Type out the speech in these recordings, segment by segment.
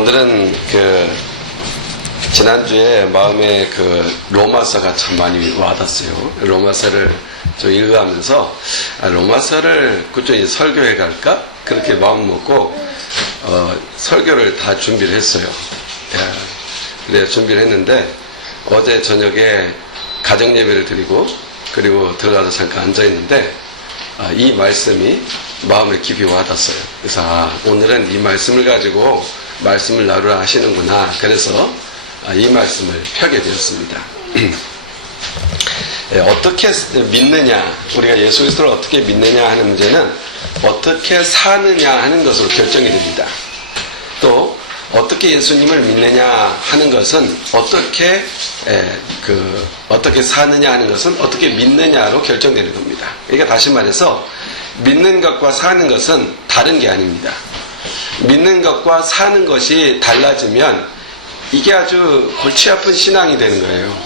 오늘은 지난주에 마음에 로마서가 참 많이 와닿았어요. 로마서를 좀 읽어가면서 로마서를 꾸준히 설교해 갈까? 그렇게 마음 먹고 설교를 다 준비를 했어요. 그래 준비를 했는데 어제 저녁에 가정 예배를 드리고 그리고 들어가서 잠깐 앉아 있는데 이 말씀이 마음에 깊이 와닿았어요. 그래서 오늘은 이 말씀을 가지고 말씀을 나누라 하시는구나. 그래서 이 말씀을 펴게 되었습니다. 어떻게 믿느냐, 우리가 예수 그리스도를 어떻게 믿느냐 하는 문제는 어떻게 사느냐 하는 것으로 결정이 됩니다. 또 어떻게 예수님을 믿느냐 하는 것은 어떻게 사느냐 하는 것은 어떻게 믿느냐로 결정되는 겁니다. 그러니까 다시 말해서 믿는 것과 사는 것은 다른 게 아닙니다. 믿는 것과 사는 것이 달라지면 이게 아주 골치 아픈 신앙이 되는 거예요.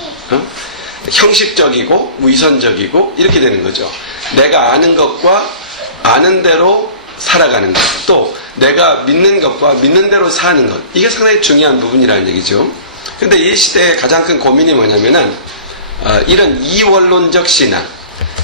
형식적이고 위선적이고 이렇게 되는 거죠. 내가 아는 것과 아는 대로 살아가는 것, 또 내가 믿는 것과 믿는 대로 사는 것, 이게 상당히 중요한 부분이라는 얘기죠. 근데 이 시대의 가장 큰 고민이 뭐냐면은 이런 이원론적 신앙,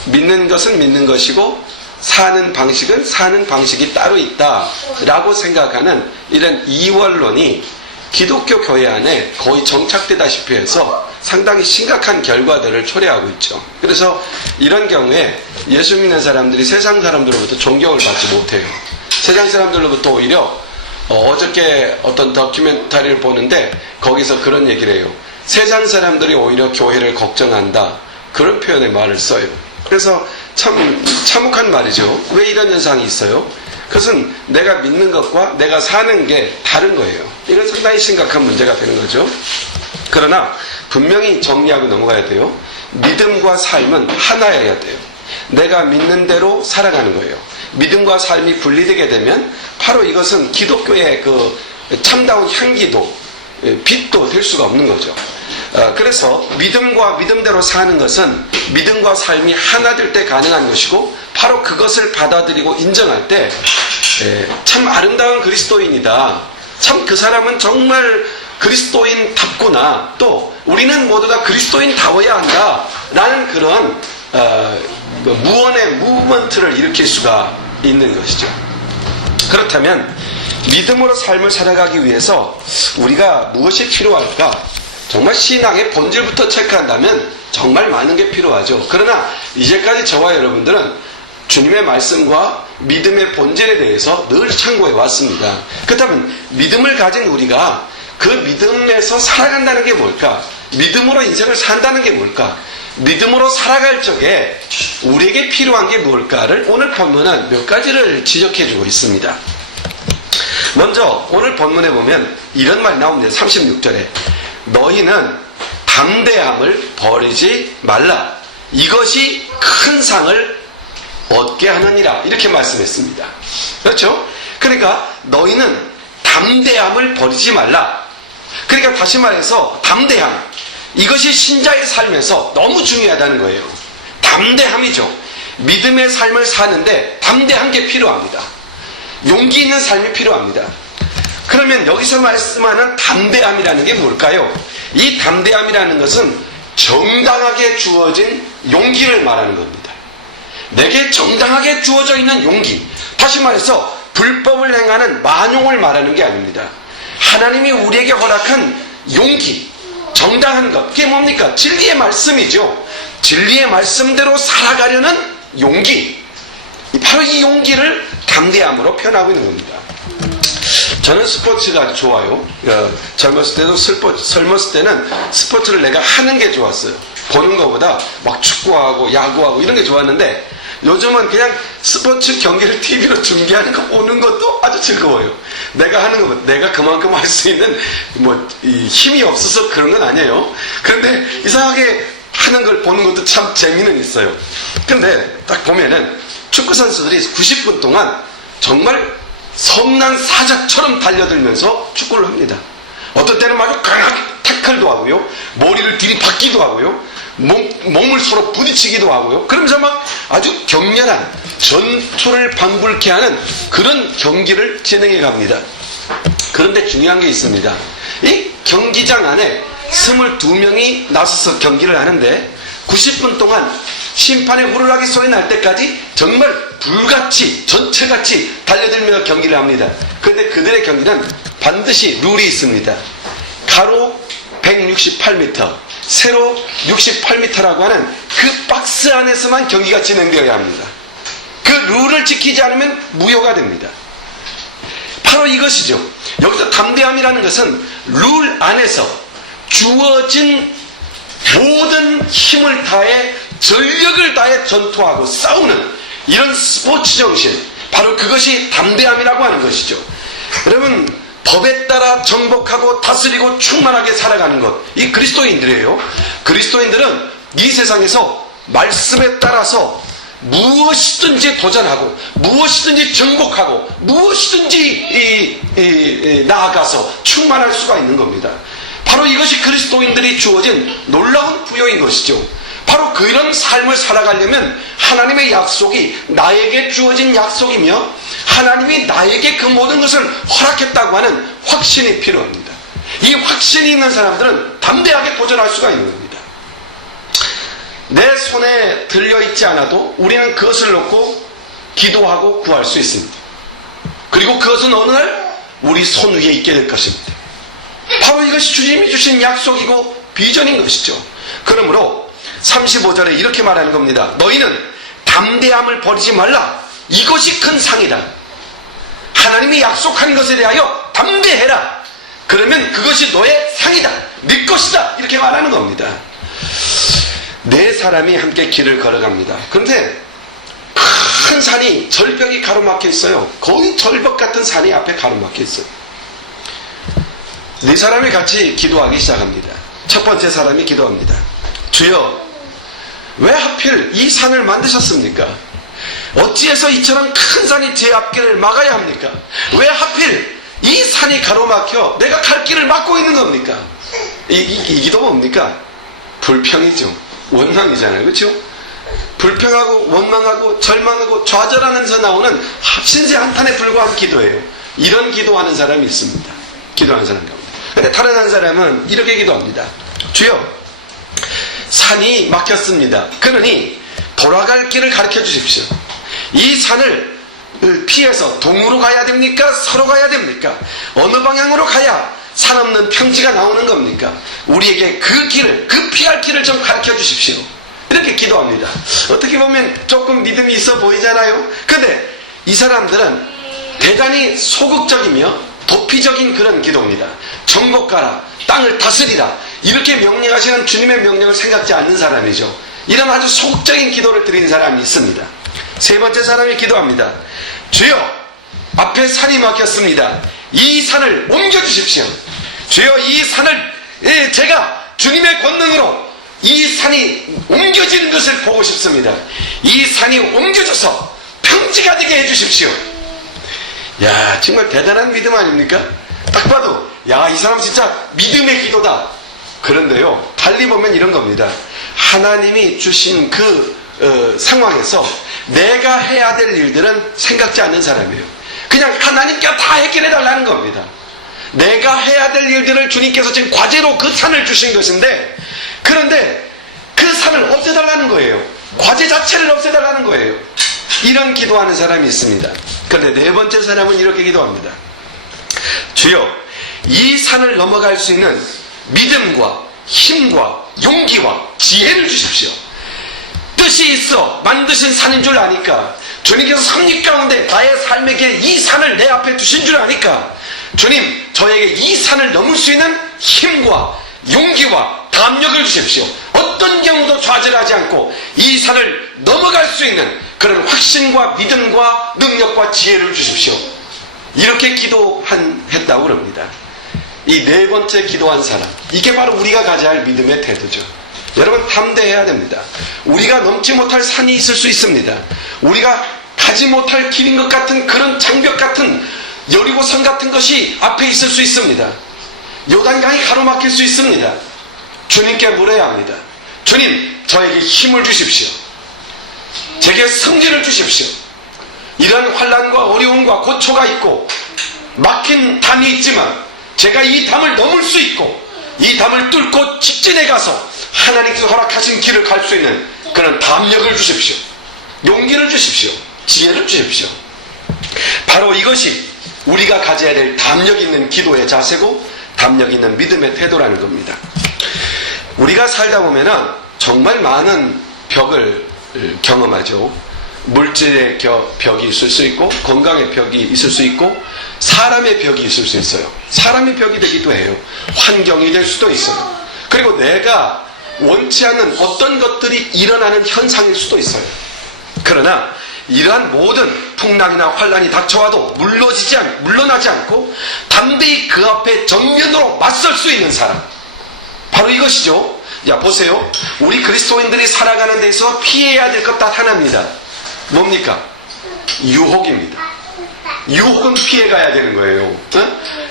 믿는 것은 믿는 것이고 사는 방식은 사는 방식이 따로 있다라고 생각하는 이런 이원론이 기독교 교회 안에 거의 정착되다시피 해서 상당히 심각한 결과들을 초래하고 있죠. 그래서 이런 경우에 예수 믿는 사람들이 세상 사람들로부터 존경을 받지 못해요. 세상 사람들로부터 오히려 어저께 어떤 다큐멘터리를 보는데 거기서 그런 얘기를 해요. 세상 사람들이 오히려 교회를 걱정한다. 그런 표현의 말을 써요. 그래서 참 참혹한 말이죠. 왜 이런 현상이 있어요? 그것은 내가 믿는 것과 내가 사는 게 다른 거예요. 이건 상당히 심각한 문제가 되는 거죠. 그러나 분명히 정리하고 넘어가야 돼요. 믿음과 삶은 하나여야 돼요. 내가 믿는 대로 살아가는 거예요. 믿음과 삶이 분리되게 되면 바로 이것은 기독교의 참다운 향기도 빛도 될 수가 없는 거죠. 그래서 믿음과 믿음대로 사는 것은 믿음과 삶이 하나 될 때 가능한 것이고 바로 그것을 받아들이고 인정할 때 참 아름다운 그리스도인이다. 참 그 사람은 정말 그리스도인답구나. 또 우리는 모두가 그리스도인다워야 한다. 라는 그런 무언의 무브먼트를 일으킬 수가 있는 것이죠. 그렇다면 믿음으로 삶을 살아가기 위해서 우리가 무엇이 필요할까? 정말 신앙의 본질부터 체크한다면 정말 많은 게 필요하죠. 그러나 이제까지 저와 여러분들은 주님의 말씀과 믿음의 본질에 대해서 늘 참고해 왔습니다. 그렇다면 믿음을 가진 우리가 그 믿음에서 살아간다는 게 뭘까? 믿음으로 인생을 산다는 게 뭘까? 믿음으로 살아갈 적에 우리에게 필요한 게 뭘까를 오늘 본문은 몇 가지를 지적해주고 있습니다. 먼저 오늘 본문에 보면 이런 말이 나옵니다. 36절에 너희는 담대함을 버리지 말라. 이것이 큰 상을 얻게 하느니라. 이렇게 말씀했습니다. 그렇죠? 그러니까 너희는 담대함을 버리지 말라. 그러니까 다시 말해서 담대함. 이것이 신자의 삶에서 너무 중요하다는 거예요. 담대함이죠. 믿음의 삶을 사는데 담대한 게 필요합니다. 용기 있는 삶이 필요합니다. 그러면 여기서 말씀하는 담대함이라는 게 뭘까요? 이 담대함이라는 것은 정당하게 주어진 용기를 말하는 겁니다. 내게 정당하게 주어져 있는 용기. 다시 말해서 불법을 행하는 만용을 말하는 게 아닙니다. 하나님이 우리에게 허락한 용기, 정당한 것. 그게 뭡니까? 진리의 말씀이죠. 진리의 말씀대로 살아가려는 용기. 바로 이 용기를 담대함으로 표현하고 있는 겁니다. 저는 스포츠가 아주 좋아요. 젊었을 때는 스포츠를 내가 하는 게 좋았어요. 보는 것보다 막 축구하고 야구하고 이런 게 좋았는데 요즘은 그냥 스포츠 경기를 TV로 중계하는 거 보는 것도 아주 즐거워요. 내가 하는 거, 내가 그만큼 할 수 있는 힘이 없어서 그런 건 아니에요. 그런데 이상하게 하는 걸 보는 것도 참 재미는 있어요. 근데 딱 보면은 축구 선수들이 90분 동안 정말 섬난 사자처럼 달려들면서 축구를 합니다. 어떤 때는 막 강하게 태클도 하고요. 머리를 들이받기도 하고요. 몸을 서로 부딪히기도 하고요. 그러면서 막 아주 격렬한 전투를 방불케 하는 그런 경기를 진행해 갑니다. 그런데 중요한 게 있습니다. 이 경기장 안에 22명이 나서서 경기를 하는데 90분 동안 심판의 후루라기 소리 날 때까지 정말 불같이 전체같이 달려들며 경기를 합니다. 그런데 그들의 경기는 반드시 룰이 있습니다. 가로 168m, 세로 68m라고 하는 그 박스 안에서만 경기가 진행되어야 합니다. 그 룰을 지키지 않으면 무효가 됩니다. 바로 이것이죠. 여기서 담대함이라는 것은 룰 안에서 주어진 모든 힘을 다해 전력을 다해 전투하고 싸우는 이런 스포츠 정신, 바로 그것이 담대함이라고 하는 것이죠. 여러분, 법에 따라 정복하고 다스리고 충만하게 살아가는 것, 이 그리스도인들이에요. 그리스도인들은 이 세상에서 말씀에 따라서 무엇이든지 도전하고 무엇이든지 정복하고 무엇이든지 나아가서 충만할 수가 있는 겁니다. 바로 이것이 그리스도인들이 주어진 놀라운 부여인 것이죠. 바로 그런 삶을 살아가려면 하나님의 약속이 나에게 주어진 약속이며 하나님이 나에게 그 모든 것을 허락했다고 하는 확신이 필요합니다. 이 확신이 있는 사람들은 담대하게 도전할 수가 있는 겁니다. 내 손에 들려있지 않아도 우리는 그것을 놓고 기도하고 구할 수 있습니다. 그리고 그것은 어느 날 우리 손 위에 있게 될 것입니다. 바로 이것이 주님이 주신 약속이고 비전인 것이죠. 그러므로 35절에 이렇게 말하는 겁니다. 너희는 담대함을 버리지 말라. 이것이 큰 상이다. 하나님이 약속한 것에 대하여 담대해라. 그러면 그것이 너의 상이다. 네 것이다. 이렇게 말하는 겁니다. 네 사람이 함께 길을 걸어갑니다. 그런데 큰 산이, 절벽이 가로막혀 있어요. 거의 절벽 같은 산이 앞에 가로막혀 있어요. 네 사람이 같이 기도하기 시작합니다. 첫 번째 사람이 기도합니다. 주여, 왜 하필 이 산을 만드셨습니까? 어찌해서 이처럼 큰 산이 제 앞길을 막아야 합니까? 왜 하필 이 산이 가로막혀 내가 갈 길을 막고 있는 겁니까? 이 기도 뭡니까? 불평이죠. 원망이잖아요. 그렇죠? 불평하고 원망하고 절망하고 좌절하면서 나오는 신세 한탄에 불과한 기도예요. 이런 기도하는 사람이 있습니다. 기도하는 사람 가운데. 근데 다른 한 사람은 이렇게 기도합니다. 주여, 산이 막혔습니다. 그러니 돌아갈 길을 가르쳐 주십시오. 이 산을 피해서 동으로 가야 됩니까? 서로 가야 됩니까? 어느 방향으로 가야 산 없는 평지가 나오는 겁니까? 우리에게 그 길을, 그 피할 길을 좀 가르쳐 주십시오. 이렇게 기도합니다. 어떻게 보면 조금 믿음이 있어 보이잖아요. 근데 이 사람들은 대단히 소극적이며 도피적인 그런 기도입니다. 정복가라, 땅을 다스리라, 이렇게 명령하시는 주님의 명령을 생각지 않는 사람이죠. 이런 아주 소극적인 기도를 드린 사람이 있습니다. 세 번째 사람이 기도합니다. 주여, 앞에 산이 막혔습니다. 이 산을 옮겨주십시오. 주여, 이 산을 제가 주님의 권능으로 이 산이 옮겨지는 것을 보고 싶습니다. 이 산이 옮겨져서 평지가 되게 해주십시오. 야, 정말 대단한 믿음 아닙니까? 딱 봐도 야, 이 사람 진짜 믿음의 기도다. 그런데요, 달리 보면 이런 겁니다. 하나님이 주신 그 상황에서 내가 해야 될 일들은 생각지 않는 사람이에요. 그냥 하나님께 다 해결해 달라는 겁니다. 내가 해야 될 일들을 주님께서 지금 과제로 그 산을 주신 것인데, 그런데 그 산을 없애달라는 거예요. 과제 자체를 없애달라는 거예요. 이런 기도하는 사람이 있습니다. 그런데 네 번째 사람은 이렇게 기도합니다. 주여, 이 산을 넘어갈 수 있는 믿음과 힘과 용기와 지혜를 주십시오. 뜻이 있어 만드신 산인 줄 아니까, 주님께서 섭리 가운데 나의 삶에게 이 산을 내 앞에 두신 줄 아니까, 주님, 저에게 이 산을 넘을 수 있는 힘과 용기와 담력을 주십시오. 어떤 경우도 좌절하지 않고 이 산을 넘어갈 수 있는 그런 확신과 믿음과 능력과 지혜를 주십시오. 이렇게 기도했다고 그럽니다. 이 네 번째 기도한 사람, 이게 바로 우리가 가져야 할 믿음의 태도죠. 여러분, 담대해야 됩니다. 우리가 넘지 못할 산이 있을 수 있습니다. 우리가 가지 못할 길인 것 같은 그런 장벽 같은 여리고성 같은 것이 앞에 있을 수 있습니다. 요단강이 가로막힐 수 있습니다. 주님께 물어야 합니다. 주님, 저에게 힘을 주십시오. 제게 승리를 주십시오. 이런 환난과 어려움과 고초가 있고 막힌 담이 있지만 제가 이 담을 넘을 수 있고 이 담을 뚫고 직진해 가서 하나님께서 허락하신 길을 갈 수 있는 그런 담력을 주십시오. 용기를 주십시오. 지혜를 주십시오. 바로 이것이 우리가 가져야 될 담력 있는 기도의 자세고 담력 있는 믿음의 태도라는 겁니다. 우리가 살다 보면은 정말 많은 벽을 경험하죠. 물질의 벽이 있을 수 있고 건강의 벽이 있을 수 있고 사람의 벽이 있을 수 있어요. 사람의 벽이 되기도 해요. 환경이 될 수도 있어요. 그리고 내가 원치 않는 어떤 것들이 일어나는 현상일 수도 있어요. 그러나 이러한 모든 풍랑이나 환란이 닥쳐와도 물러나지 않고 담대히 그 앞에 정면으로 맞설 수 있는 사람, 바로 이것이죠. 자, 보세요. 우리 그리스도인들이 살아가는 데서 피해야 될 것 딱 하나입니다. 뭡니까? 유혹입니다. 유혹은 피해가야 되는 거예요.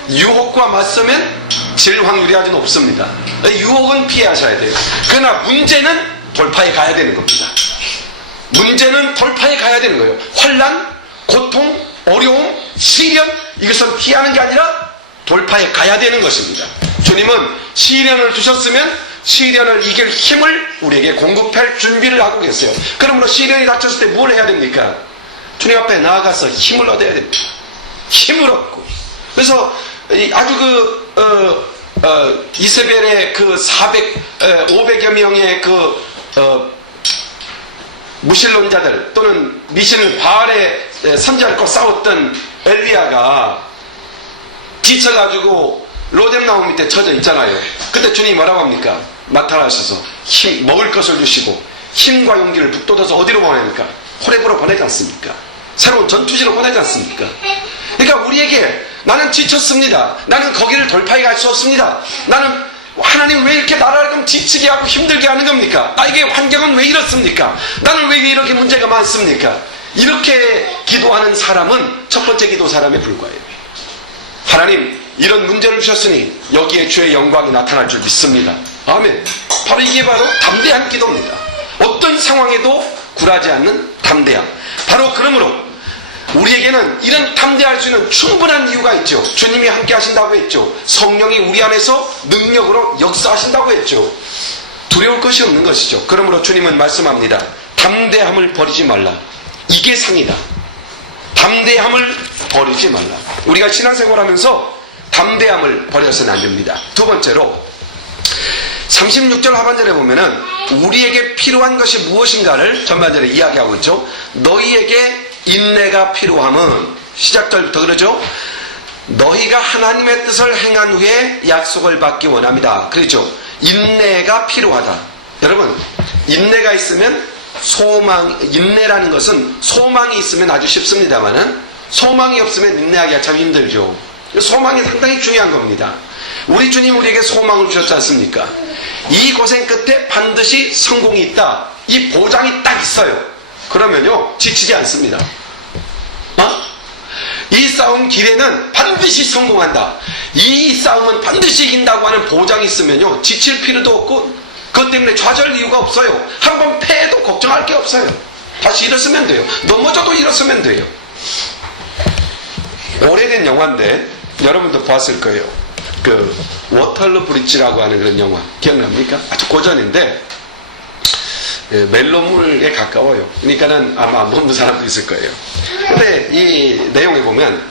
유혹과 맞서면 질 확률이 아주 높습니다. 유혹은 피하셔야 돼요. 그러나 문제는 돌파해 가야 되는 겁니다. 문제는 돌파해 가야 되는 거예요. 환난, 고통, 어려움, 시련, 이것은 피하는 게 아니라 돌파해 가야 되는 것입니다. 주님은 시련을 주셨으면 시련을 이길 힘을 우리에게 공급할 준비를 하고 계세요. 그러므로 시련이 닥쳤을 때 뭘 해야 됩니까? 주님 앞에 나아가서 힘을 얻어야 됩니다. 힘을 얻고. 그래서 아주 이세벨의 500여 명의 무신론자들 또는 바알의 선지자들과 싸웠던 엘리야가 지쳐가지고 로뎀나무 밑에 처져 있잖아요. 그때 주님이 뭐라고 합니까? 나타나셔서 먹을 것을 주시고 힘과 용기를 북돋아서 어디로 보냅니까? 호렙으로 보내지 않습니까? 새로운 전투지로 보내지 않습니까? 그러니까 우리에게 나는 지쳤습니다. 나는 거기를 돌파해 갈 수 없습니다. 나는 하나님 왜 이렇게 나를 지치게 하고 힘들게 하는 겁니까? 나에게 환경은 왜 이렇습니까? 나는 왜 이렇게 문제가 많습니까? 이렇게 기도하는 사람은 첫 번째 기도 사람에 불과해요. 하나님, 이런 문제를 주셨으니 여기에 주의 영광이 나타날 줄 믿습니다. 아멘. 바로 이게 바로 담대한 기도입니다. 어떤 상황에도 굴하지 않는 담대함. 바로 그러므로 우리에게는 이런 담대할 수 있는 충분한 이유가 있죠. 주님이 함께 하신다고 했죠. 성령이 우리 안에서 능력으로 역사하신다고 했죠. 두려울 것이 없는 것이죠. 그러므로 주님은 말씀합니다. 담대함을 버리지 말라. 이게 상이다. 담대함을 버리지 말라. 우리가 신앙생활하면서 담대함을 버려서는 안 됩니다. 두 번째로 36절 하반절에 보면은 우리에게 필요한 것이 무엇인가를 전반절에 이야기하고 있죠. 너희에게 인내가 필요함은 시작절부터 그러죠. 너희가 하나님의 뜻을 행한 후에 약속을 받기 원합니다. 그렇죠. 인내가 필요하다. 여러분, 인내가 있으면 인내라는 것은 소망이 있으면 아주 쉽습니다만은 소망이 없으면 인내하기가 참 힘들죠. 소망이 상당히 중요한 겁니다. 우리 주님 우리에게 소망을 주셨지 않습니까? 이 고생 끝에 반드시 성공이 있다. 이 보장이 딱 있어요. 그러면요, 지치지 않습니다. 이 싸움 길에는 반드시 성공한다. 이 싸움은 반드시 이긴다고 하는 보장이 있으면요, 지칠 필요도 없고 그것 때문에 좌절 이유가 없어요. 한번 패해도 걱정할 게 없어요. 다시 일어서면 돼요. 넘어져도 일어서면 돼요. 오래된 영화인데 여러분도 봤을 거예요. 워털루 브릿지라고 하는 그런 영화 기억납니까? 아주 고전인데 멜로물에 가까워요. 그러니까는 아마 안 본 사람도 있을 거예요. 근데 이 내용에 보면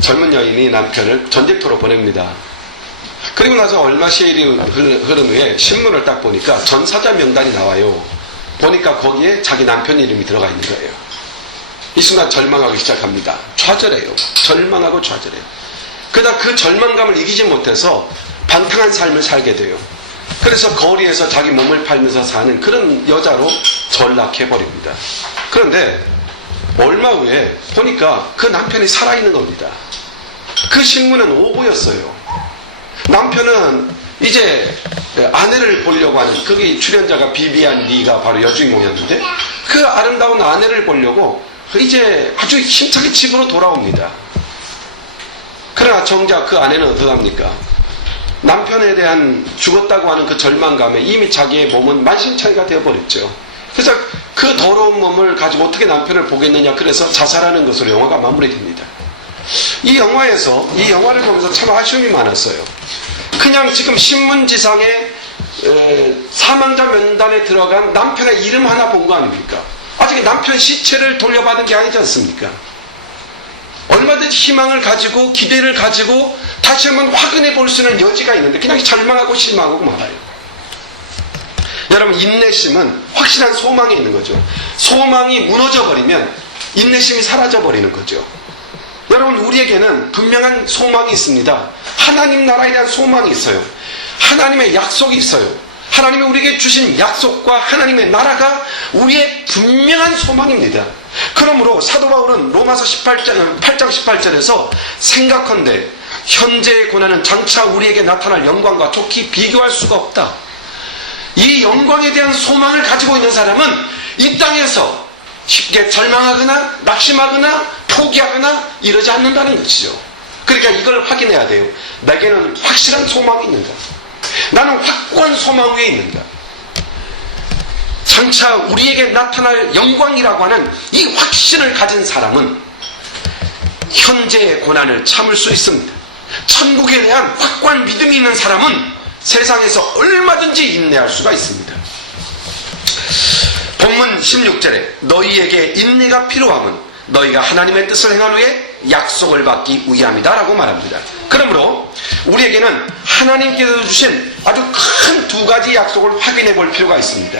젊은 여인이 남편을 전쟁터로 보냅니다. 그리고 나서 얼마 시일이 흐른 후에 신문을 딱 보니까 전사자 명단이 나와요. 보니까 거기에 자기 남편 이름이 들어가 있는 거예요. 이 순간 절망하기 시작합니다. 좌절해요. 절망하고 좌절해요. 그러다 그 절망감을 이기지 못해서 방탕한 삶을 살게 돼요. 그래서 거리에서 자기 몸을 팔면서 사는 그런 여자로 전락해버립니다. 그런데 얼마 후에 보니까 그 남편이 살아있는 겁니다. 그 신문은 오보였어요. 남편은 이제 아내를 보려고 하는, 거기 출연자가 비비안 리가 바로 여주인공이었는데 그 아름다운 아내를 보려고 이제 아주 힘차게 집으로 돌아옵니다. 그러나 정작 그 아내는 어떡합니까? 남편에 대한 죽었다고 하는 그 절망감에 이미 자기의 몸은 만신창이가 되어버렸죠. 그래서 그 더러운 몸을 가지고 어떻게 남편을 보겠느냐, 그래서 자살하는 것으로 영화가 마무리됩니다. 이 영화를 보면서 참 아쉬움이 많았어요. 그냥 지금 신문지상에 사망자 명단에 들어간 남편의 이름 하나 본 거 아닙니까? 아직 남편 시체를 돌려받은 게 아니지 않습니까? 얼마든지 희망을 가지고 기대를 가지고 다시 한번 확인해 볼 수 있는 여지가 있는데 그냥 절망하고 실망하고 말아요. 여러분, 인내심은 확실한 소망이 있는 거죠. 소망이 무너져 버리면 인내심이 사라져 버리는 거죠. 여러분, 우리에게는 분명한 소망이 있습니다. 하나님 나라에 대한 소망이 있어요. 하나님의 약속이 있어요. 하나님이 우리에게 주신 약속과 하나님의 나라가 우리의 분명한 소망입니다. 그러므로 사도 바울은 로마서 8장 18절에서 생각컨대 현재의 고난은 장차 우리에게 나타날 영광과 좋게 비교할 수가 없다. 이 영광에 대한 소망을 가지고 있는 사람은 이 땅에서 쉽게 절망하거나 낙심하거나 포기하거나 이러지 않는다는 것이죠. 그러니까 이걸 확인해야 돼요. 내게는 확실한 소망이 있는가? 나는 확고한 소망 위에 있는가? 장차 우리에게 나타날 영광이라고 하는 이 확신을 가진 사람은 현재의 고난을 참을 수 있습니다. 천국에 대한 확고한 믿음이 있는 사람은 세상에서 얼마든지 인내할 수가 있습니다. 본문 16절에 너희에게 인내가 필요함은 너희가 하나님의 뜻을 행한 후에 약속을 받기 위함이다 라고 말합니다. 그러므로 우리에게는 하나님께서 주신 아주 큰 두 가지 약속을 확인해 볼 필요가 있습니다.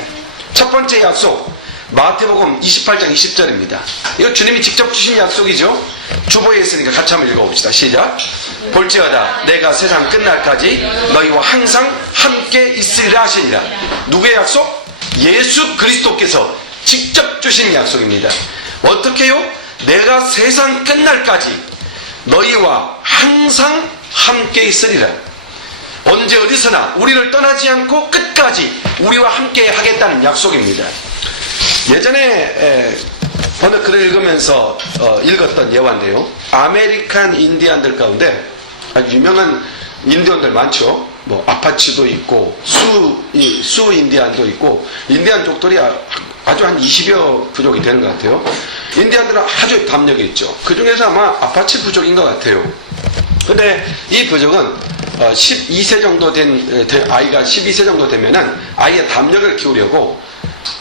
첫 번째 약속, 마태복음 28장 20절입니다. 이거 주님이 직접 주신 약속이죠. 주보에 있으니까 같이 한번 읽어봅시다. 시작. 볼지어다 내가 세상 끝날까지 너희와 항상 함께 있으리라 하시니라. 누구의 약속? 예수 그리스도께서 직접 주신 약속입니다. 어떻게요? 내가 세상 끝날까지 너희와 항상 함께 있으리라. 언제 어디서나 우리를 떠나지 않고 끝까지 우리와 함께 하겠다는 약속입니다. 예전에 어느 글을 읽으면서 읽었던 예화인데요. 아메리칸 인디안들 가운데 아주 유명한 인디언들 많죠. 뭐 아파치도 있고 수 인디안도 있고 인디안 족들이 아주 한 20여 부족이 되는 것 같아요. 인디안들은 아주 담력이 있죠. 그 중에서 아마 아파치 부족인 것 같아요. 근데 이 부족은 12세 정도 된 아이가 12세 정도 되면은 아이의 담력을 키우려고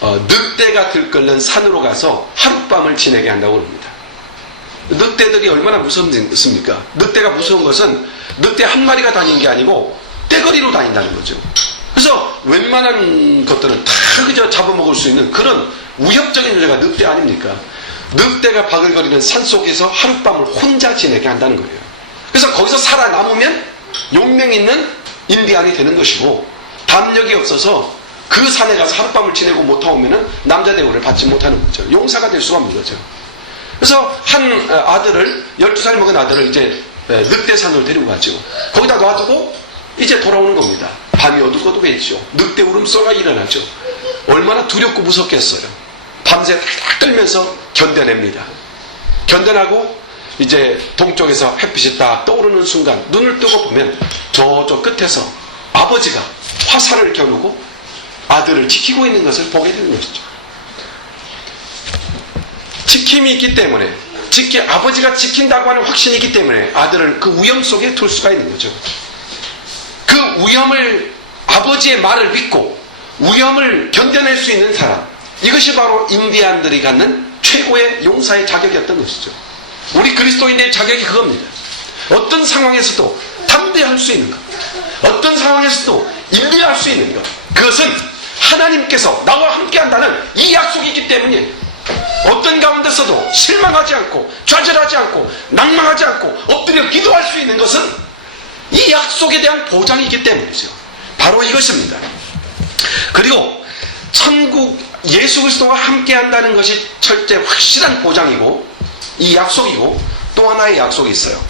늑대가 들끓는 산으로 가서 하룻밤을 지내게 한다고 합니다. 늑대들이 얼마나 무섭습니까? 늑대가 무서운 것은 늑대 한 마리가 다니는 게 아니고 떼거리로 다닌다는 거죠. 그래서 웬만한 것들은 다 그저 잡아먹을 수 있는 그런 위협적인 존재가 늑대 아닙니까? 늑대가 바글거리는 산속에서 하룻밤을 혼자 지내게 한다는 거예요. 그래서 거기서 살아남으면 용맹 있는 인디안이 되는 것이고, 담력이 없어서 그 산에 가서 하룻밤을 지내고 못하오면은 남자 대우를 받지 못하는 거죠. 용사가 될 수가 없는 거죠. 그래서 한 아들을 12살 먹은 아들을 이제 늑대산으로 데리고 가죠. 거기다 놔두고 이제 돌아오는 겁니다. 밤이 어둑어둑했죠. 늑대 울음소리가 일어나죠. 얼마나 두렵고 무섭겠어요. 밤새 딱 끌면서 견뎌냅니다. 견뎌나고 이제 동쪽에서 햇빛이 딱 떠오르는 순간 눈을 뜨고 보면 저쪽 끝에서 아버지가 화살을 겨누고 아들을 지키고 있는 것을 보게 되는 것이죠. 지킴이 있기 때문에, 아버지가 지킨다고 하는 확신이 있기 때문에 아들을 그 위험 속에 둘 수가 있는 거죠. 그 위험을, 아버지의 말을 믿고 위험을 견뎌낼 수 있는 사람, 이것이 바로 인디안들이 갖는 최고의 용사의 자격이었던 것이죠. 우리 그리스도인의 자격이 그겁니다. 어떤 상황에서도 담대할 수 있는 것, 어떤 상황에서도 인내할 수 있는 것, 그것은 하나님께서 나와 함께 한다는 이 약속이기 때문에 어떤 가운데서도 실망하지 않고 좌절하지 않고 낭망하지 않고 엎드려 기도할 수 있는 것은 이 약속에 대한 보장이기 때문이죠. 바로 이것입니다. 그리고 천국 예수 그리스도와 함께 한다는 것이 철저히 확실한 보장이고 이 약속이고, 또 하나의 약속이 있어요.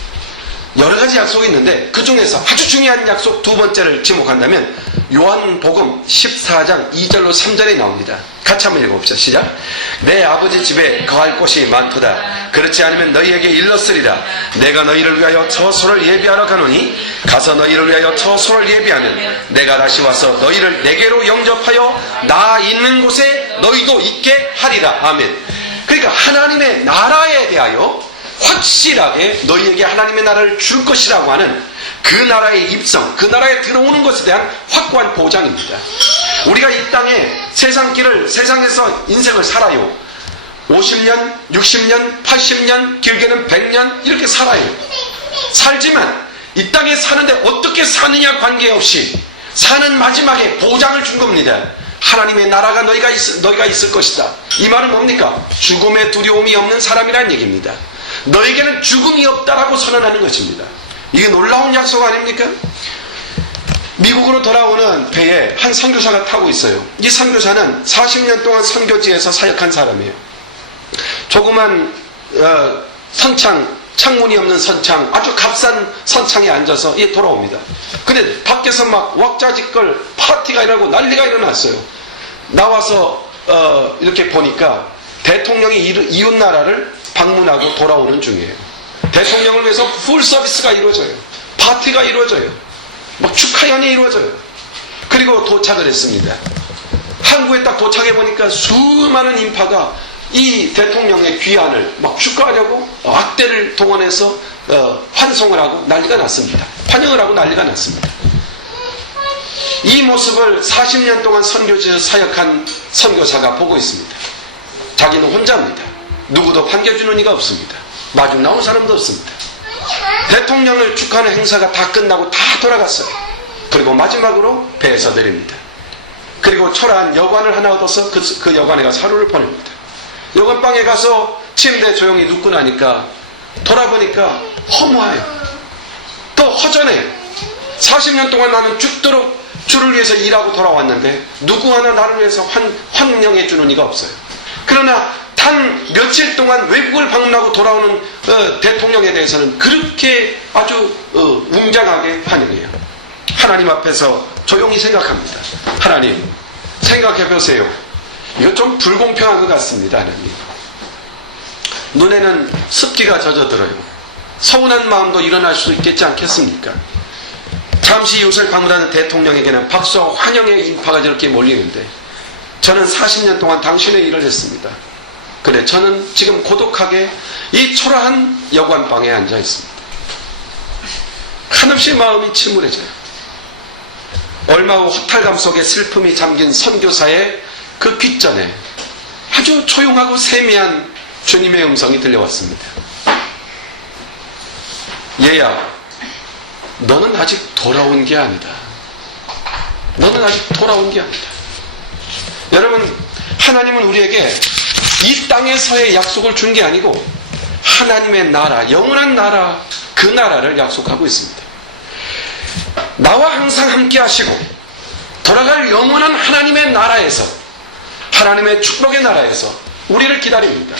여러 가지 약속이 있는데 그 중에서 아주 중요한 약속 두 번째를 지목한다면 요한복음 14장 2절로 3절에 나옵니다. 같이 한번 읽어봅시다. 시작. 내 아버지 집에 거할 곳이 많도다. 그렇지 않으면 너희에게 일렀으리라. 내가 너희를 위하여 처소를 예비하러 가노니 가서 너희를 위하여 처소를 예비하면 내가 다시 와서 너희를 내게로 영접하여 나 있는 곳에 너희도 있게 하리라. 아멘. 그러니까 하나님의 나라에 대하여 확실하게 너희에게 하나님의 나라를 줄 것이라고 하는 그 나라의 입성, 그 나라에 들어오는 것에 대한 확고한 보장입니다. 우리가 이 땅에 세상에서 인생을 살아요. 50년, 60년, 80년, 길게는 100년 이렇게 살아요. 살지만 이 땅에 사는데 어떻게 사느냐 관계없이 사는 마지막에 보장을 준 겁니다. 하나님의 나라가 너희가 있을 것이다. 이 말은 뭡니까? 죽음의 두려움이 없는 사람이라는 얘기입니다. 너에게는 죽음이 없다라고 선언하는 것입니다. 이게 놀라운 약속 아닙니까? 미국으로 돌아오는 배에 한 선교사가 타고 있어요. 이 선교사는 40년 동안 선교지에서 사역한 사람이에요. 조그만 창문이 없는 선창, 아주 값싼 선창에 앉아서 돌아옵니다. 근데 밖에서 막 왁자지껄 파티가 일어나고 난리가 일어났어요. 나와서 이렇게 보니까 대통령이 이웃 나라를 방문하고 돌아오는 중이에요. 대통령을 위해서 풀 서비스가 이루어져요. 파티가 이루어져요. 막 축하연이 이루어져요. 그리고 도착을 했습니다. 한국에 딱 도착해 보니까 수많은 인파가 이 대통령의 귀환을 막 축하하려고 악대를 동원해서 환송을 하고 난리가 났습니다. 환영을 하고 난리가 났습니다. 이 모습을 40년 동안 선교지에서 사역한 선교사가 보고 있습니다. 자기는 혼자입니다. 누구도 반겨주는 이가 없습니다. 마중 나온 사람도 없습니다. 대통령을 축하하는 행사가 다 끝나고 다 돌아갔어요. 그리고 마지막으로 배에서 내립니다. 그리고 초라한 여관을 하나 얻어서 그 여관에 가서 하루를 보냅니다. 여관방에 가서 침대에 조용히 눕고 나니까 돌아보니까 허무해요. 또 허전해요. 40년 동안 나는 죽도록 주를 위해서 일하고 돌아왔는데 누구 하나 나를 위해서 환영해 주는 이가 없어요. 그러나 단 며칠 동안 외국을 방문하고 돌아오는 대통령에 대해서는 그렇게 아주 웅장하게 환영해요. 하나님 앞에서 조용히 생각합니다. 하나님, 생각해 보세요. 이거 좀 불공평한 것 같습니다. 하나님. 눈에는 습기가 젖어들어요. 서운한 마음도 일어날 수 있겠지 않겠습니까? 잠시 이웃을 방문하는 대통령에게는 박수와 환영의 인파가 저렇게 몰리는데 저는 40년 동안 당신의 일을 했습니다. 그래, 저는 지금 고독하게 이 초라한 여관방에 앉아 있습니다. 한없이 마음이 침울해져요. 얼마 후 허탈감 속에 슬픔이 잠긴 선교사의 그 귓전에 아주 조용하고 세미한 주님의 음성이 들려왔습니다. 얘야, 너는 아직 돌아온 게 아니다. 너는 아직 돌아온 게 아니다. 여러분, 하나님은 우리에게 이 땅에서의 약속을 준 게 아니고 하나님의 나라, 영원한 나라, 그 나라를 약속하고 있습니다. 나와 항상 함께 하시고 돌아갈 영원한 하나님의 나라에서, 하나님의 축복의 나라에서 우리를 기다립니다.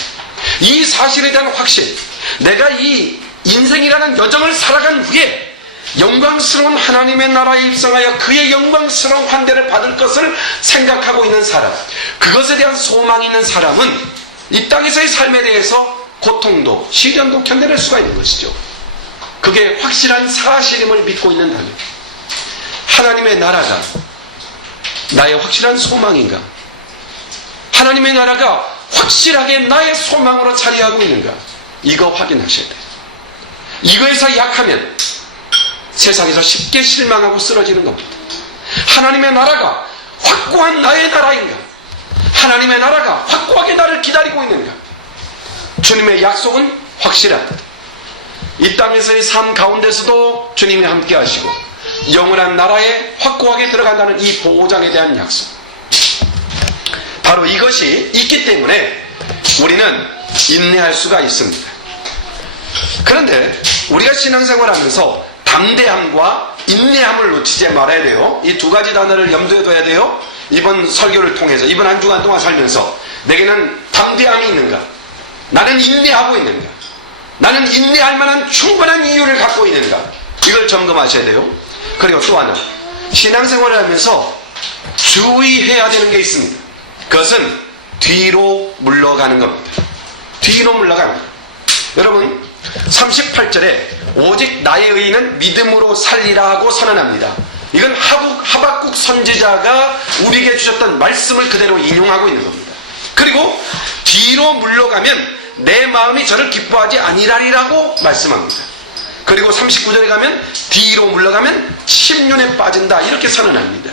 이 사실에 대한 확신, 내가 이 인생이라는 여정을 살아간 후에 영광스러운 하나님의 나라에 입성하여 그의 영광스러운 환대를 받을 것을 생각하고 있는 사람, 그것에 대한 소망이 있는 사람은 이 땅에서의 삶에 대해서 고통도 시련도 견뎌낼 수가 있는 것이죠. 그게 확실한 사실임을 믿고 있는다면 하나님의 나라가 나의 확실한 소망인가? 하나님의 나라가 확실하게 나의 소망으로 자리하고 있는가? 이거 확인하셔야 돼요. 이거에서 약하면 세상에서 쉽게 실망하고 쓰러지는 겁니다. 하나님의 나라가 확고한 나의 나라인가? 하나님의 나라가 확고하게 나를 기다리고 있는가? 주님의 약속은 확실합니다. 이 땅에서의 삶 가운데서도 주님이 함께 하시고 영원한 나라에 확고하게 들어간다는 이 보장에 대한 약속, 바로 이것이 있기 때문에 우리는 인내할 수가 있습니다. 그런데 우리가 신앙생활하면서 담대함과 인내함을 놓치지 말아야 돼요. 이 두 가지 단어를 염두에 둬야 돼요. 이번 설교를 통해서, 이번 한 주간 동안 살면서 내게는 담대함이 있는가? 나는 인내하고 있는가? 나는 인내할 만한 충분한 이유를 갖고 있는가? 이걸 점검하셔야 돼요. 그리고 또 하나, 신앙생활을 하면서 주의해야 되는 게 있습니다. 그것은 뒤로 물러가는 겁니다. 뒤로 물러가는 겁니다. 여러분, 38절에 오직 나의 의인은 믿음으로 살리라고 선언합니다. 이건 하박국 선지자가 우리에게 주셨던 말씀을 그대로 인용하고 있는 겁니다. 그리고 뒤로 물러가면 내 마음이 저를 기뻐하지 아니라리라고 말씀합니다. 그리고 39절에 가면 뒤로 물러가면 침륜에 빠진다 이렇게 선언합니다.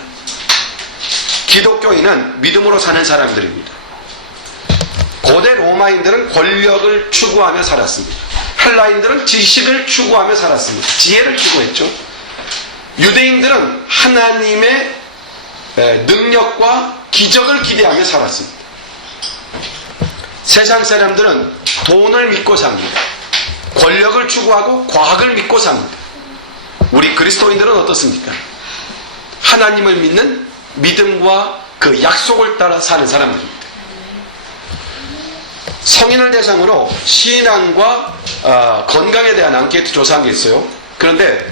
기독교인은 믿음으로 사는 사람들입니다. 고대 로마인들은 권력을 추구하며 살았습니다. 헬라인들은 지식을 추구하며 살았습니다. 지혜를 추구했죠. 유대인들은 하나님의 능력과 기적을 기대하며 살았습니다. 세상 사람들은 돈을 믿고 삽니다. 권력을 추구하고 과학을 믿고 삽니다. 우리 그리스도인들은 어떻습니까? 하나님을 믿는 믿음과 그 약속을 따라 사는 사람들입니다. 성인을 대상으로 신앙과 건강에 대한 앙케이트 조사한 게 있어요. 그런데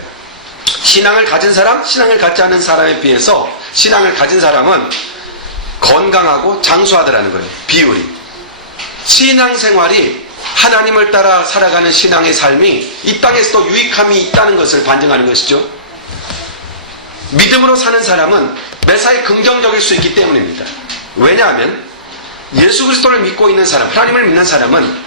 신앙을 가진 사람, 신앙을 갖지 않은 사람에 비해서 신앙을 가진 사람은 건강하고 장수하더라는 거예요. 비율이. 신앙생활이 하나님을 따라 살아가는 신앙의 삶이 이 땅에서도 유익함이 있다는 것을 반증하는 것이죠. 믿음으로 사는 사람은 매사에 긍정적일 수 있기 때문입니다. 왜냐하면 예수 그리스도를 믿고 있는 사람, 하나님을 믿는 사람은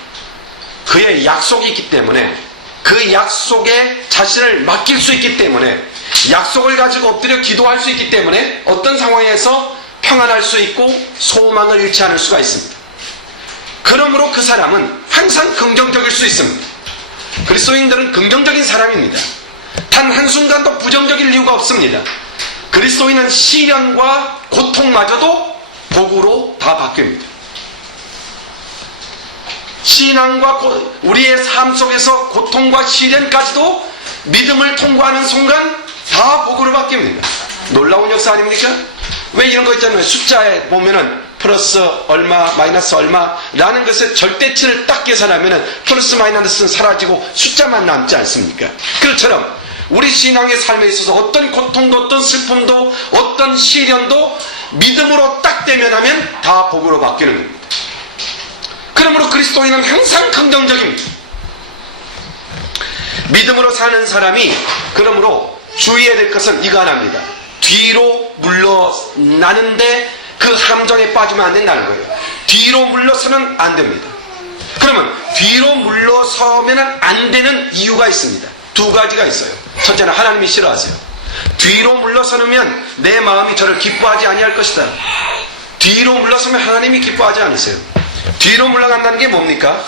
그의 약속이 있기 때문에 그 약속에 자신을 맡길 수 있기 때문에 약속을 가지고 엎드려 기도할 수 있기 때문에 어떤 상황에서 평안할 수 있고 소망을 잃지 않을 수가 있습니다. 그러므로 그 사람은 항상 긍정적일 수 있습니다. 그리스도인들은 긍정적인 사람입니다. 단 한순간도 부정적일 이유가 없습니다. 그리스도인은 시련과 고통마저도 복으로 다 바뀝니다. 신앙과 우리의 삶 속에서 고통과 시련까지도 믿음을 통과하는 순간 다 복으로 바뀝니다. 놀라운 역사 아닙니까? 왜 이런 거 있잖아요. 숫자에 보면은 플러스 얼마, 마이너스 얼마라는 것을 절대치를 딱 계산하면은 플러스 마이너스는 사라지고 숫자만 남지 않습니까? 그것처럼 우리 신앙의 삶에 있어서 어떤 고통도 어떤 슬픔도 어떤 시련도 믿음으로 딱 대면하면 다 복으로 바뀌는 겁니다. 그러므로 그리스도인은 항상 긍정적입니다. 믿음으로 사는 사람이 그러므로 주의해야 될 것은 이거 하나입니다. 뒤로 물러나는데 그 함정에 빠지면 안 된다는 거예요. 뒤로 물러서면 안 됩니다. 그러면 뒤로 물러서면 안 되는 이유가 있습니다. 두 가지가 있어요. 첫째는 하나님이 싫어하세요. 뒤로 물러서면 내 마음이 저를 기뻐하지 아니할 것이다. 뒤로 물러서면 하나님이 기뻐하지 않으세요. 뒤로 물러간다는 게 뭡니까?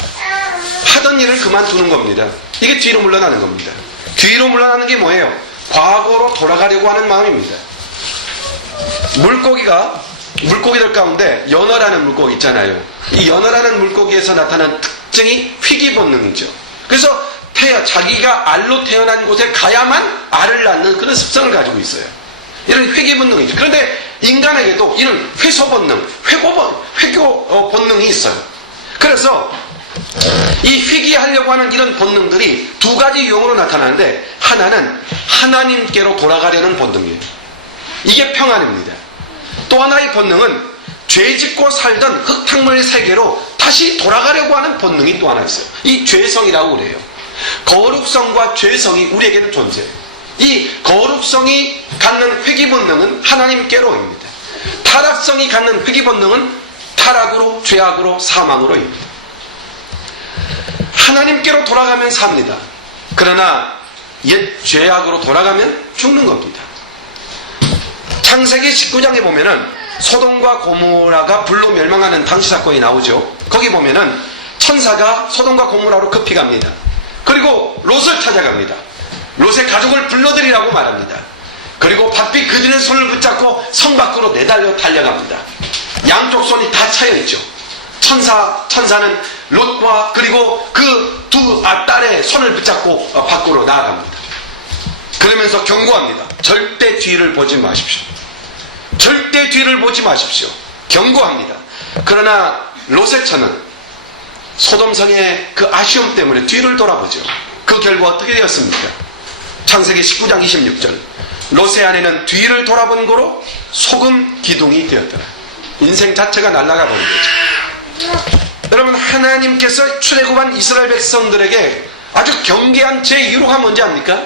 하던 일을 그만두는 겁니다. 이게 뒤로 물러나는 겁니다. 뒤로 물러나는 게 뭐예요? 과거로 돌아가려고 하는 마음입니다. 물고기들 가운데 연어라는 물고기 있잖아요. 이 연어라는 물고기에서 나타나는 특징이 회귀 본능이죠. 그래서 자기가 알로 태어난 곳에 가야만 알을 낳는 그런 습성을 가지고 있어요. 이런 회귀 본능이죠. 그런데 인간에게도 이런 회소 본능, 회교 본능이 있어요. 그래서 이 회귀하려고 하는 이런 본능들이 두 가지 유형으로 나타나는데 하나는 하나님께로 돌아가려는 본능이에요. 이게 평안입니다. 또 하나의 본능은 죄짓고 살던 흙탕물 세계로 다시 돌아가려고 하는 본능이 또 하나 있어요. 이 죄성이라고 그래요. 거룩성과 죄성이 우리에게는 존재해요. 이 거룩성이 갖는 회귀 본능은 하나님께로입니다. 타락성이 갖는 회귀 본능은 타락으로, 죄악으로, 사망으로입니다. 하나님께로 돌아가면 삽니다. 그러나 옛 죄악으로 돌아가면 죽는 겁니다. 창세기 19장에 보면은 소돔과 고모라가 불로 멸망하는 당시 사건이 나오죠. 거기 보면은 천사가 소돔과 고모라로 급히 갑니다. 그리고 롯을 찾아갑니다. 롯의 가족을 불러들이라고 말합니다. 그리고 바삐 그들의 손을 붙잡고 성 밖으로 내달려 달려갑니다. 양쪽 손이 다 차여있죠. 천사는 롯과 그리고 그 두 딸의 손을 붙잡고 밖으로 나아갑니다. 그러면서 경고합니다. 절대 뒤를 보지 마십시오. 절대 뒤를 보지 마십시오. 경고합니다. 그러나 롯의 처는 소돔성의 그 아쉬움 때문에 뒤를 돌아보죠. 그 결과 어떻게 되었습니까? 창세기 19장 26절 롯의 아내는 뒤를 돌아본 거로 소금 기둥이 되었더라. 인생 자체가 날아가 버린 거죠. 여러분, 하나님께서 출애굽한 이스라엘 백성들에게 아주 경계한 제1호가 뭔지 압니까?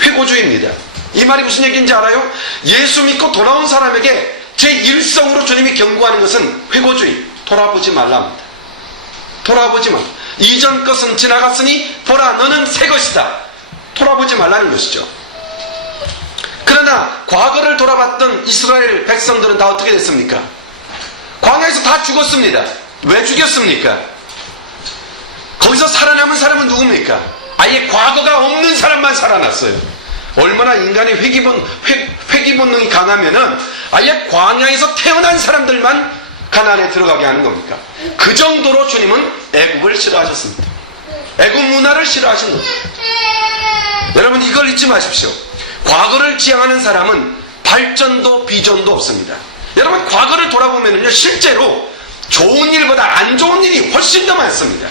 회고주의입니다. 이 말이 무슨 얘기인지 알아요? 예수 믿고 돌아온 사람에게 제1성으로 주님이 경고하는 것은 회고주의, 돌아보지 말랍니다. 돌아보지 마. 이전 것은 지나갔으니 보라 너는 새 것이다. 돌아보지 말라는 것이죠. 그러나 과거를 돌아봤던 이스라엘 백성들은 다 어떻게 됐습니까? 광야에서 다 죽었습니다. 왜 죽였습니까? 거기서 살아남은 사람은 누굽니까? 아예 과거가 없는 사람만 살아났어요. 얼마나 인간의 회귀 본능이 강하면은 아예 광야에서 태어난 사람들만 가나안에 들어가게 하는 겁니까? 그 정도로 주님은 애국을 싫어하셨습니다. 애국 문화를 싫어하신 겁니다. 여러분 이걸 잊지 마십시오. 과거를 지향하는 사람은 발전도 비전도 없습니다. 여러분 과거를 돌아보면요 실제로 좋은 일보다 안 좋은 일이 훨씬 더 많습니다.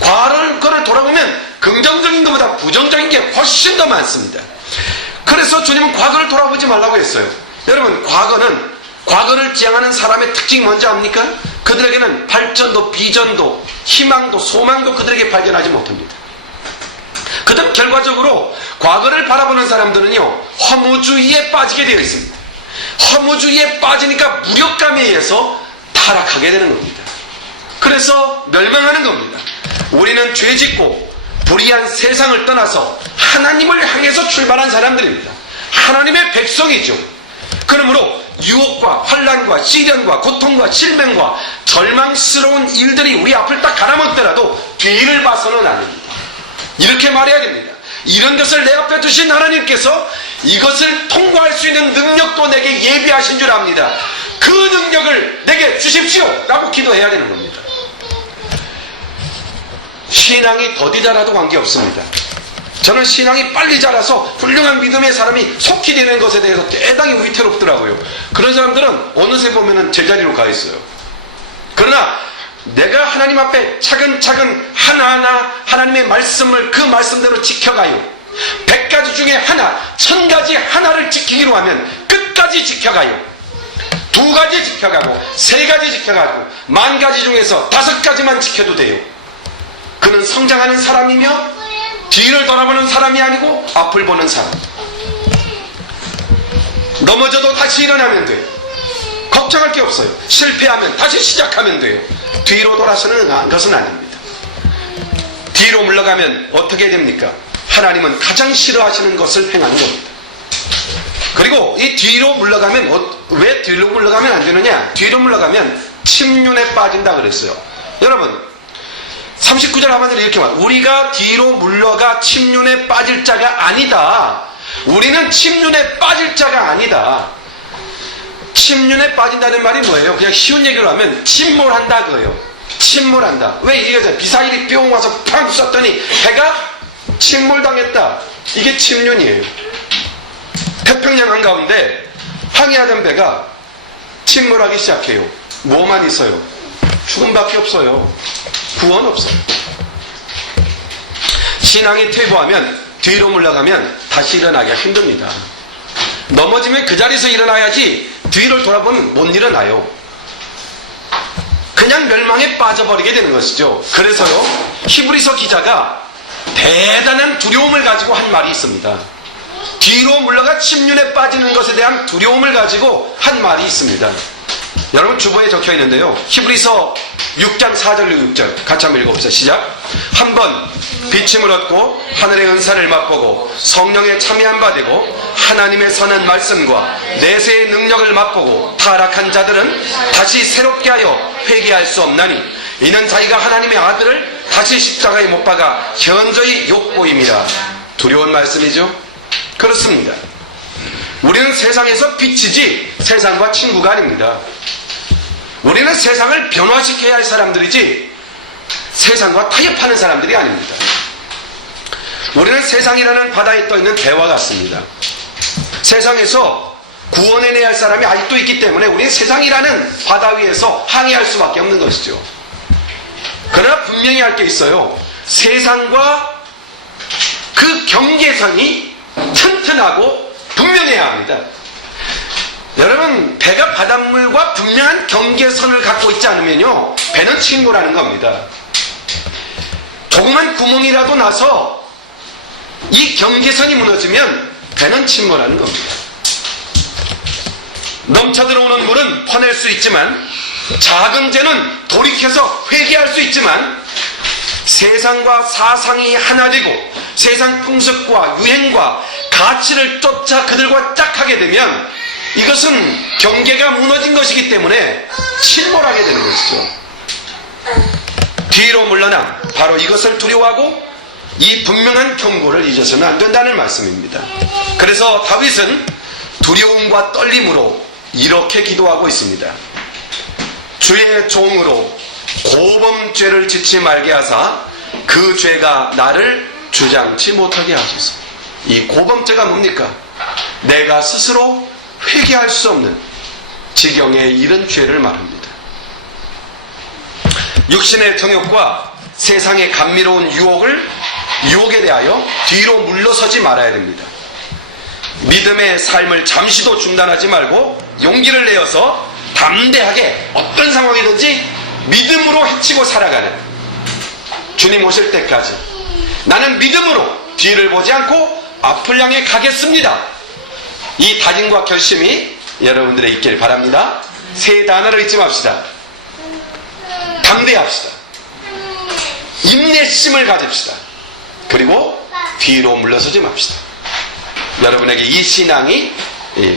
과거를 돌아보면 긍정적인 것보다 부정적인 게 훨씬 더 많습니다. 그래서 주님은 과거를 돌아보지 말라고 했어요. 여러분 과거를 지향하는 사람의 특징이 뭔지 압니까? 그들에게는 발전도 비전도 희망도 소망도 그들에게 발견하지 못합니다. 그들 결과적으로 과거를 바라보는 사람들은요 허무주의에 빠지게 되어 있습니다. 허무주의에 빠지니까 무력감에 의해서 타락하게 되는 겁니다. 그래서 멸망하는 겁니다. 우리는 죄짓고 불의한 세상을 떠나서 하나님을 향해서 출발한 사람들입니다. 하나님의 백성이죠. 그러므로 유혹과 환난과 시련과 고통과 질병과 절망스러운 일들이 우리 앞을 딱 가라먹더라도 뒤를 봐서는 안 됩니다. 이렇게 말해야 됩니다. 이런 것을 내 앞에 두신 하나님께서 이것을 통과할 수 있는 능력도 내게 예비하신 줄 압니다. 그 능력을 내게 주십시오 라고 기도해야 되는 겁니다. 신앙이 더디 자라도 관계없습니다. 저는 신앙이 빨리 자라서 훌륭한 믿음의 사람이 속히 되는 것에 대해서 대단히 위태롭더라고요. 그런 사람들은 어느새 보면은 제자리로 가 있어요. 그러나 내가 하나님 앞에 차근차근 하나하나 하나님의 말씀을 그 말씀대로 지켜가요. 100가지 중에 하나, 1000가지 하나를 지키기로 하면 끝까지 지켜가요. 2가지 지켜가고 3가지 지켜가고 10,000가지 중에서 5가지만 지켜도 돼요. 그는 성장하는 사람이며 뒤를 돌아보는 사람이 아니고 앞을 보는 사람. 넘어져도 다시 일어나면 돼요. 걱정할 게 없어요. 실패하면 다시 시작하면 돼요. 뒤로 돌아서는 것은 아닙니다. 뒤로 물러가면 어떻게 됩니까? 하나님은 가장 싫어하시는 것을 행하는 겁니다. 그리고 이 뒤로 물러가면 왜 뒤로 물러가면 안 되느냐? 뒤로 물러가면 침륜에 빠진다 그랬어요. 여러분 39절 하반절에 이렇게 말해요. 우리가 뒤로 물러가 침륜에 빠질 자가 아니다. 우리는 침륜에 빠질 자가 아니다. 침륜에 빠진다는 말이 뭐예요? 그냥 쉬운 얘기로 하면 침몰한다 그거예요. 침몰한다. 왜 이게 미사일이 뿅 와서 팡 쐈더니 배가 침몰당했다. 이게 침륜이에요. 태평양 한가운데 항해하던 배가 침몰하기 시작해요. 뭐만 있어요? 죽음밖에 없어요. 구원 없어요. 신앙이 퇴보하면 뒤로 물러가면 다시 일어나기가 힘듭니다. 넘어지면 그 자리에서 일어나야지 뒤를 돌아보면 못 일어나요. 그냥 멸망에 빠져버리게 되는 것이죠. 그래서요 히브리서 기자가 대단한 두려움을 가지고 한 말이 있습니다. 뒤로 물러가 침륜에 빠지는 것에 대한 두려움을 가지고 한 말이 있습니다. 여러분 주보에 적혀 있는데요. 히브리서 6장 4절로 6절 같이 한번 읽어봅시다. 시작. 한번 비침을 얻고 하늘의 은사를 맛보고 성령에 참여한 바 되고 하나님의 선한 말씀과 내세의 능력을 맛보고 타락한 자들은 다시 새롭게 하여 회개할 수 없나니 이는 자기가 하나님의 아들을 다시 십자가에 못 박아 현저히 욕보임이라. 두려운 말씀이죠. 그렇습니다. 우리는 세상에서 빛이지 세상과 친구가 아닙니다. 우리는 세상을 변화시켜야 할 사람들이지 세상과 타협하는 사람들이 아닙니다. 우리는 세상이라는 바다에 떠있는 배와 같습니다. 세상에서 구원해내야 할 사람이 아직도 있기 때문에 우리는 세상이라는 바다 위에서 항해할 수밖에 없는 것이죠. 그러나 분명히 할 게 있어요. 세상과 그 경계선이 튼튼하고 분명해야 합니다. 여러분 배가 바닷물과 분명한 경계선을 갖고 있지 않으면요 배는 침몰하는 겁니다. 조그만 구멍이라도 나서 이 경계선이 무너지면 배는 침몰하는 겁니다. 넘쳐 들어오는 물은 퍼낼 수 있지만 작은 죄는 돌이켜서 회개할 수 있지만 세상과 사상이 하나 되고 세상 풍습과 유행과 가치를 쫓아 그들과 짝하게 되면 이것은 경계가 무너진 것이기 때문에 침몰하게 되는 것이죠. 뒤로 물러나 바로 이것을 두려워하고 이 분명한 경고를 잊어서는 안 된다는 말씀입니다. 그래서 다윗은 두려움과 떨림으로 이렇게 기도하고 있습니다. 주의 종으로 고범죄를 짓지 말게 하사 그 죄가 나를 주장치 못하게 하소서. 이 고범죄가 뭡니까? 내가 스스로 회개할 수 없는 지경에 이른 죄를 말합니다. 육신의 정욕과 세상의 감미로운 유혹에 대하여 뒤로 물러서지 말아야 됩니다. 믿음의 삶을 잠시도 중단하지 말고 용기를 내어서 담대하게 어떤 상황이든지 믿음으로 헤치고 살아가는, 주님 오실 때까지 나는 믿음으로 뒤를 보지 않고 앞을 향해 가겠습니다. 이 다짐과 결심이 여러분들의 있길 바랍니다. 세 단어를 잊지 맙시다. 담대합시다. 인내심을 가집시다. 그리고 뒤로 물러서지 맙시다. 여러분에게 이 신앙이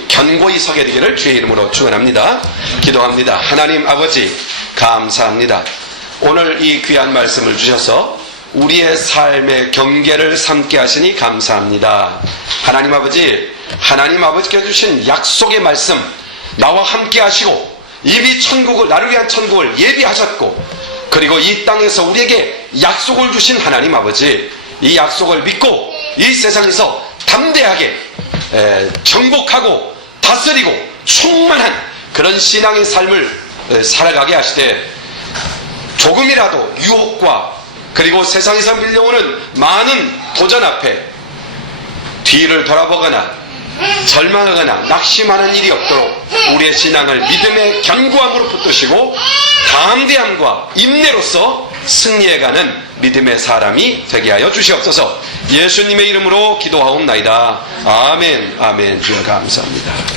견고히 서게 되기를 주의 이름으로 축원합니다. 기도합니다. 하나님 아버지 감사합니다. 오늘 이 귀한 말씀을 주셔서 우리의 삶의 경계를 삼게 하시니 감사합니다. 하나님 아버지께서 주신 약속의 말씀 나와 함께 하시고 이미 천국을, 나를 위한 천국을 예비하셨고, 그리고 이 땅에서 우리에게 약속을 주신 하나님 아버지, 이 약속을 믿고 이 세상에서 담대하게 정복하고 다스리고 충만한 그런 신앙의 삶을 살아가게 하시되, 조금이라도 유혹과 그리고 세상에서 밀려오는 많은 도전 앞에 뒤를 돌아보거나 절망하거나 낙심하는 일이 없도록 우리의 신앙을 믿음의 견고함으로 붙드시고 담대함과 인내로서 승리해가는 믿음의 사람이 되게 하여 주시옵소서. 예수님의 이름으로 기도하옵나이다. 아멘. 아멘. 주여 감사합니다.